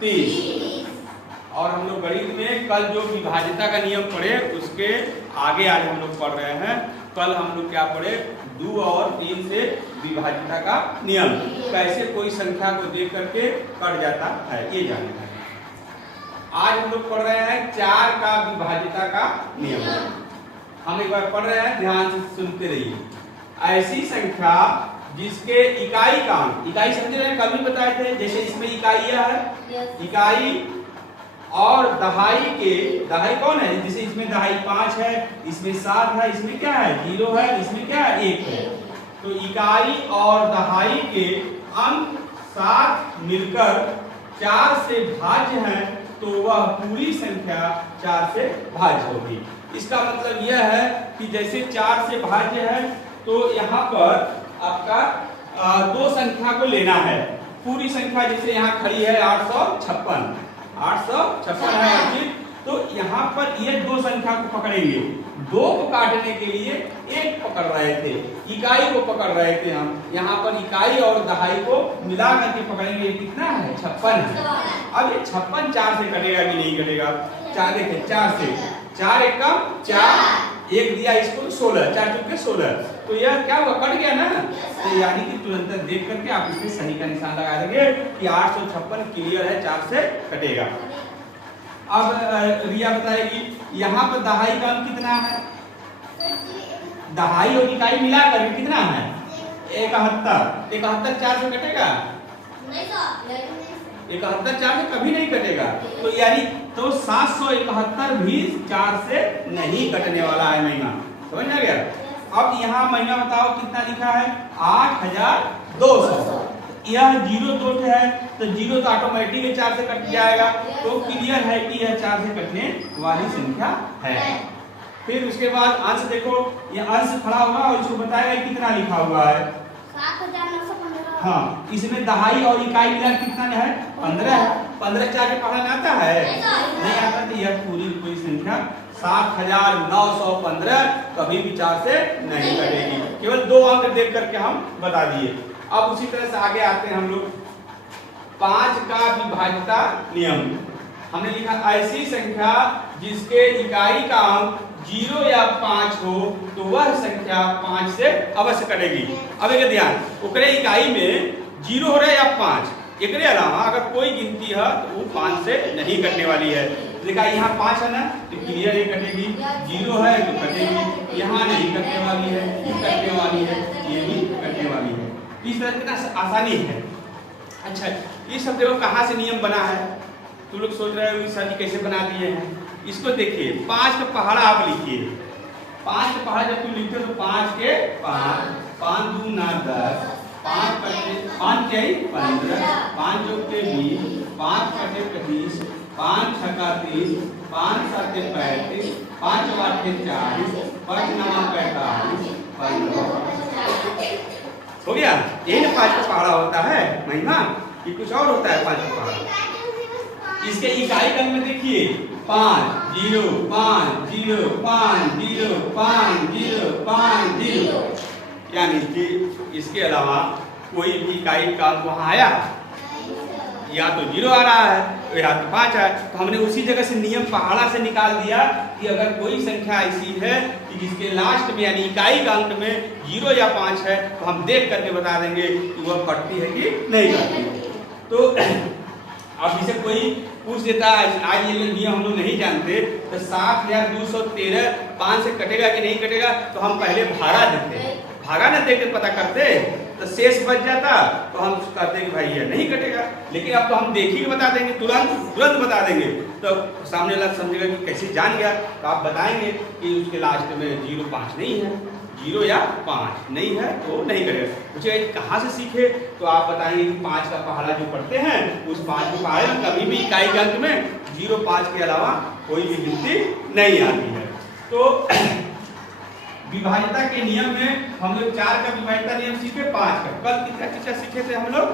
30। और हम लोग गणित में कल जो विभाज्यता का नियम पढ़े उसके आगे आज हम लोग पढ़ रहे हैं। कल हम लोग क्या पढ़े, 2 और 3 से विभाज्यता का नियम, कैसे कोई संख्या को देख करके कट जाता है, ये जानना है। आज हम लोग पढ़ रहे हैं 4 का विभाज्यता का नियम। हम एक बार पढ़ रहे हैं, ध्यान से सुनते रहिए। ऐसी संख्या जिसके इकाई का अंक, इकाई समझ रहे हैं, कल भी बताए थे, जैसे इसमें इकाइयां है, इकाई और दहाई के, दहाई कौन है, जैसे इसमें दहाई 5 है, इसमें 7 है, इसमें क्या है 0 है, इसमें क्या है 1 है। तो इकाई और दहाई के अंक साथ मिलकर 4 से भाज्य हैं, तो वह पूरी संख्या 4 से भाज्य होगी। इसका मतलब यह है कि जैसे 4 से भाज्य है, तो यहाँ पर आपका 2 संख्या को लेना है। पूरी संख्या जैसे यहाँ खड़ी है 856 है आपकी, तो यहाँ पर ये 2 संख्या को पकड़ेंगे। 2 को काटने के लिए 1 पकड़ रहे थे, इकाई को पकड़ रहे थे हम। यहाँ पर इकाई और दहाई को मिला करके पकड़ेंगे, कितना है 56 है। अब ये 56 4 से कटेगा कि नहीं कटेगा, 4 देखें, 4 से 4 1 कम 4, 1 दिया इसको 16, 4 चुके 16, तो यह क्या हुआ, कट गया ना। तो यानी कि तुरंत देख करके आप इसमें सही का निशान लगा देंगे कि 856 क्लियर है, 4 से कटेगा। अब रिया बताएगी यहाँ पर दहाई का अंक कितना है, दहाई और इकाई मिलाकर कितना है 71। 71 4 से कटेगा, 71 4 से कभी नहीं कटेगा। तो यानी तो 771 भी 4 से नहीं कटने वाला है महीना, समझ में आ गया। अब यहाँ महीना बताओ कितना लिखा है 8200। यह 0 2 है, तो 0 तो ऑटोमेटिकली 4 से कट जाएगा, तो क्लियर है कि यह 4 से कटने वाली संख्या है। फिर उसके बाद अंश देखो, यह अंश खड़ा होगा और इसको बताएगा कितना लिखा हुआ है 7915। हाँ, इसमें दहाई और इकाई मिला कितना है 15। 15 4 के पढ़ाना आता है, नहीं आता, तो यह पूरी संख्या 7915 कभी भी 4 से नहीं कटेगी। केवल 2 अंक देख करके हम बता दिए। अब उसी तरह से आगे आते हैं हम लोग 5 का विभाज्यता नियम। हमने लिखा ऐसी संख्या जिसके इकाई का अंक 0 या 5 हो, तो वह संख्या 5 से अवश्य कटेगी। अब एक ध्यान, ओकरे इकाई में 0 हो रहा है या 5, एकरे अलावा अगर कोई गिनती है तो वो 5 से नहीं कटने वाली है। देखा यहाँ 5 है ना, तो क्लियर ये कटेगी, 0 है तो कटेगी, यहाँ नहीं कटने वाली है, ये कटने वाली है, ये भी कटने वाली है। इस तरह कितना आसानी है। अच्छा, ये सब देखो कहाँ से नियम बना है, तुम लोग सोच रहे हो सर कैसे बना दिए हैं। इसको देखिए, 5 का पहाड़ा आप लिखिए, 5 का पहाड़ा जब तुम लिखते हो तो 5 के 5, 5 2 9 10, 5 कटे 5 के 15, 5 2 के 20, 5 कटे 25, 5 छक्का 30, 5 7 के 35, 5 8 के 40, 5 9 45, 15 हो गया। ये 5 का पहाड़ा होता है महिमा, ये कुछ और होता है 5 का पहाड़ा। इसके इकाई अंक में देखिए 5 0 5 0 5 0 5 0 5 0, यानी कि इसके अलावा कोई भी इकाई का अंक वहाँ आया, या तो 0 आ रहा है या तो 5 है। तो हमने उसी जगह से नियम पहाड़ा से निकाल दिया कि अगर कोई संख्या ऐसी है कि जिसके लास्ट में यानी इकाई का अंक में 0 या 5 है, तो हम देख करके बता देंगे कि वह कटती है कि नहीं कटती। तो अब इसे कोई पूछ देता है, आज ये नियम हम लोग नहीं जानते, तो 7213 5 से कटेगा कि नहीं कटेगा, तो हम पहले भागा देते, भागा न देकर पता करते, तो शेष बच जाता, तो हम कहते कि भाई ये नहीं कटेगा। लेकिन अब तो हम देख ही बता देंगे, तुरंत बता देंगे, तो सामने वाला समझेगा कि कैसे जान गया। तो आप बताएंगे कि उसके लास्ट में 0 5 नहीं है, 0 या 5 नहीं है तो नहीं करेगा। पूछे कहाँ से सीखे, तो आप बताएंगे कि 5 का पहाड़ा जो पढ़ते हैं उस 5 के पहाड़े में कभी भी इकाई के अंक में 0 5 के अलावा कोई भी गिनती नहीं आती है। तो विभाज्यता के नियम में हम लोग 4 का विभाज्यता नियम सीखे, 5 का। कल कितना चीज सीखे थे हम लोग,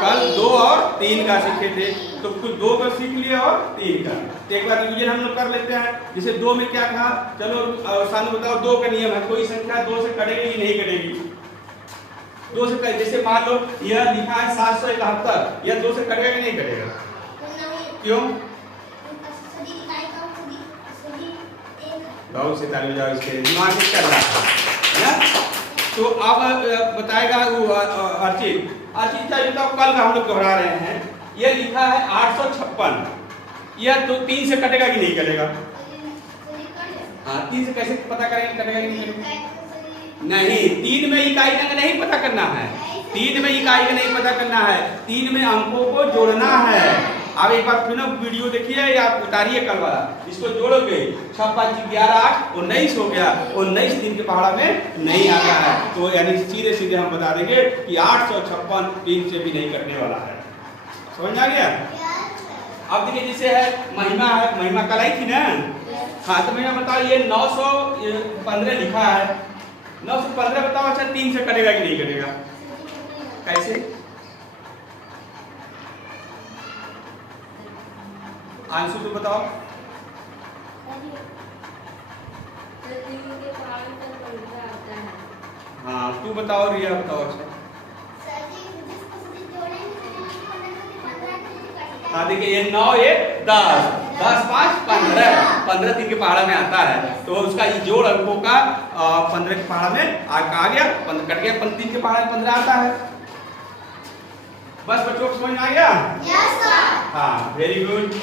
कल 2 और 3 का सीखे थे, तो कुछ 2 का सीख लिया और 3 का। तो एक बार रिवीजन हम लोग कर लेते हैं। जैसे 2 में क्या कहा, चलो सामने बताओ 2 का नियम है, कोई संख्या 2 से कटेगी कि नहीं कटेगी, 2 से जैसे मान लो यह लिखा है 771, यह 2 से कटेगा कि नहीं कटेगा? क्यों? बहुत से ताली बजाओ, इसके दिमाग में चल रहा है ना। तो अब बताएगा वो अर्चित चाहिए तो कल का हम लोग दोहरा रहे हैं। यह लिखा है 856, यह तो 3 से कटेगा कि नहीं कटेगा? हाँ, 3 से कैसे पता करेंगे कटेगा कि नहीं कटेगा? नहीं, 3 में इकाई अंक नहीं पता करना है, 3 में इकाई अंक नहीं पता करना है, 3 में अंकों को जोड़ना है। अब एक बार फिर वीडियो देखिए या उतारिए कल वाला, इसको जोड़ोगे 6 5 11 8 19 हो गया, 19 3 के पहाड़ा में नहीं आता है, तो यानी सीधे सीधे हम बता देंगे कि 856 3 से भी नहीं कटने वाला है। समझ आ गया? अब देखिए जैसे है महिमा कल आई थी ना। हाँ, तो मैं बताओ ये 915 लिखा है, 915 बताओ। अच्छा, 3 से कटेगा कि नहीं कटेगा? कैसे? आंसू तो बताओ। हाँ, तू बताओ, रिया बताओ। अच्छा, हाँ देखिए ये 9 1 10 10 5 15 15 3 के पहाड़ा में आता है, तो उसका ये जोड़ अंकों का 15 के पहाड़ा में आ गया, 15 कट गया, 3 के पहाड़ा में 15 आता है। बस बच्चों को समझ में आ गया? Yes sir. हाँ, वेरी गुड।